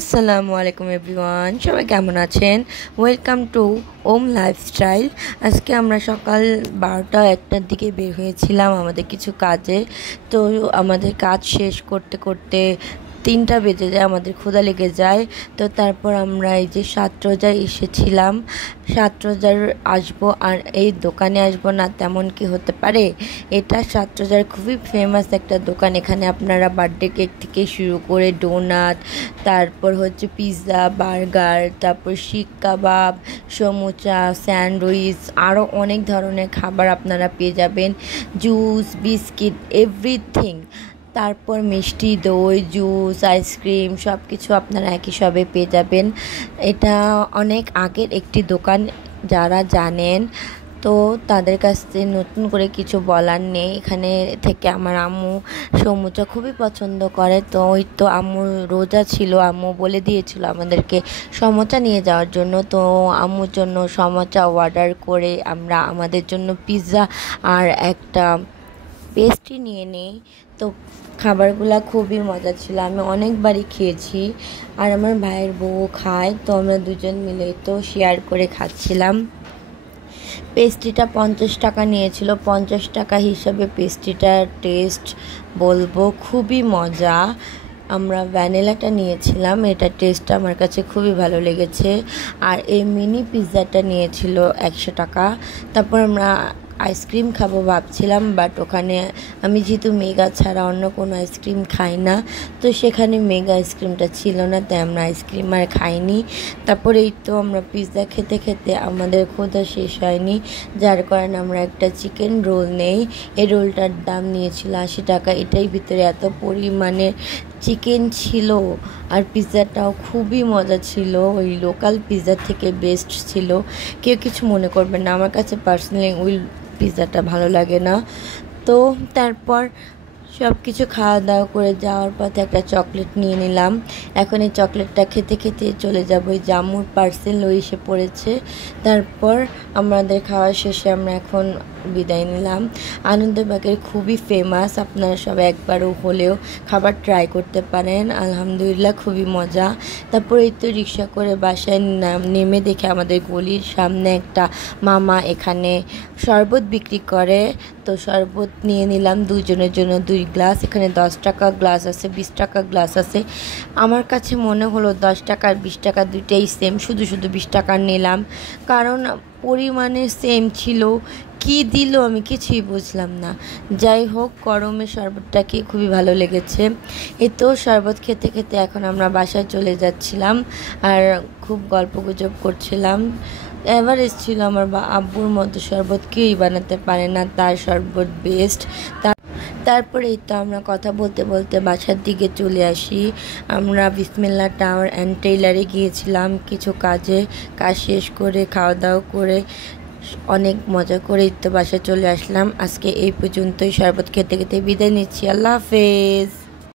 আসসালামু আলাইকুম এভরিওয়ান, সবাই কেমন আছেন? Welcome to Om lifestyle. আজকে আমরা সকাল 12টা-1টার দিকে বের হয়েছিলাম আমাদের কিছু কাজে। তো আমাদের কাজ শেষ করতে করতে 3টা বেজে যায়, আমাদের ক্ষুধা লেগে যায়। তো তারপর আমরা এই যে সাতরোজায় এসেছিলাম। সাতরোজার আসবো আর এই দোকানে আসবো না তেমন কি হতে পারে? এটা সাতরোজার খুবই ফেমাস একটা দোকান। এখানে আপনারা বার্থডে কেক থেকে শুরু করে ডোনাট, তারপর হচ্ছে পিৎজা, বার্গার, তারপর শিক কাবাব, সমুচা, স্যান্ডউইচ, আরও অনেক ধরনের খাবার আপনারা পেয়ে যাবেন। Juice, biscuit, everything. তারপর মিষ্টি দই, জুস, আইসক্রিম সব কিছু আপনারা একই সবে পেয়ে যাবেন। এটা অনেক আগের একটি দোকান, যারা জানেন তো তাদের কাছ থেকে নতুন করে কিছু বলার নেই। এখানে থেকে আমার আম্মু সমুচা খুবই পছন্দ করে। তো ওই তো আম্মুর রোজা ছিল, আম্মু বলে দিয়েছিল আমাদেরকে সমোচা নিয়ে যাওয়ার জন্য। তো আম্মুর জন্য সমোচা অর্ডার করে আমরা আমাদের জন্য পিৎজা আর একটা পেস্ট্রি নিয়ে নিই। তো খাবারগুলো খুবই মজা ছিল, আমি অনেকবারই খেয়েছি আর আমার ভাইয়ের বউ খায়। তো আমরা দুজন মিলে তো শেয়ার করে খাচ্ছিলাম। পেস্ট্রিটা 50 টাকা নিয়েছিল। 50 টাকা হিসাবে পেস্ট্রিটার টেস্ট বলবো খুবই মজা। আমরা ভ্যানিলাটা নিয়েছিলাম, এটা টেস্টটা আমার কাছে খুবই ভালো লেগেছে। আর এই মিনি পিৎজাটা নিয়েছিল 100 টাকা। তারপর আমরা আইসক্রিম খাবো ভাবছিলাম, বাট ওখানে আমি যেহেতু মেগা ছাড়া অন্য কোনো আইসক্রিম খাই না, তো সেখানে মেগা আইসক্রিমটা ছিল না, তাই আমরা আইসক্রিম আর খাইনি। তারপরে এই তো আমরা পিৎজা খেতে খেতে আমাদের ক্ষুধা শেষ হয়নি, যার কারণে আমরা একটা চিকেন রোল নেই। এই রোলটার দাম নিয়েছিল 80 টাকা। এটাই ভিতরে এত পরিমাণে চিকেন ছিল আর পিৎজাটাও খুবই মজা ছিল, ওই লোকাল পিৎজা থেকে বেস্ট ছিল। কেউ কিছু মনে করবেন না, আমার কাছে পার্সোনালি ওই পিৎজাটা ভালো লাগে না। তো তারপর সব কিছু খাওয়া দাওয়া করে যাওয়ার পথে একটা চকলেট নিয়ে নিলাম। এখন এই চকলেটটা খেতে খেতে চলে যাব। ওই জামুর পার্সেলও এসে পড়েছে। তারপর আমাদের খাওয়া শেষে আমরা এখন বিদায় নিলাম। আনন্দবাগের খুবই ফেমাস, আপনারা সবাই একবারও হলেও খাবার ট্রাই করতে পারেন। আলহামদুলিল্লাহ খুবই মজা। তারপর এই তো রিক্সা করে বাসায় নেমে দেখে আমাদের গলির সামনে একটা মামা এখানে শরবত বিক্রি করে। তো শরবত নিয়ে নিলাম দুজনের জন্য 2 গ্লাস। এখানে 10 টাকা গ্লাস আছে, 20 টাকা গ্লাস আছে। আমার কাছে মনে হলো 10 টাকা আর 20 টাকা দুইটাই সেম, শুধু 20 টাকা নিলাম, কারণ পরিমাণে সেম ছিল। কি দিল আমি কিছুই বুঝলাম না। যাই হোক, গরমে শরবতটাকে খুবই ভালো লেগেছে। এই তো শরবত খেতে খেতে এখন আমরা বাসায় চলে যাচ্ছিলাম আর খুব গল্পগুজব করছিলাম। এভারেস্ট ছিল আমার আব্বুর মতো শরবত কেউই বানাতে পারে না, তার শরবত বেস্ট। তারপরে এই তো আমরা কথা বলতে বলতে বাসার দিকে চলে আসি। আমরা বিসমিল্লাহ টাওয়ার অ্যান্ড টেইলারে গিয়েছিলাম কিছু কাজে। কাজ শেষ করে খাওয়া দাওয়া করে অনেক মজা করে তো বাসায় চলে আসলাম। আজকে এই পর্যন্তই, শরবত খেতে খেতে বিদায় নিচ্ছি। আল্লাহ হাফেজ।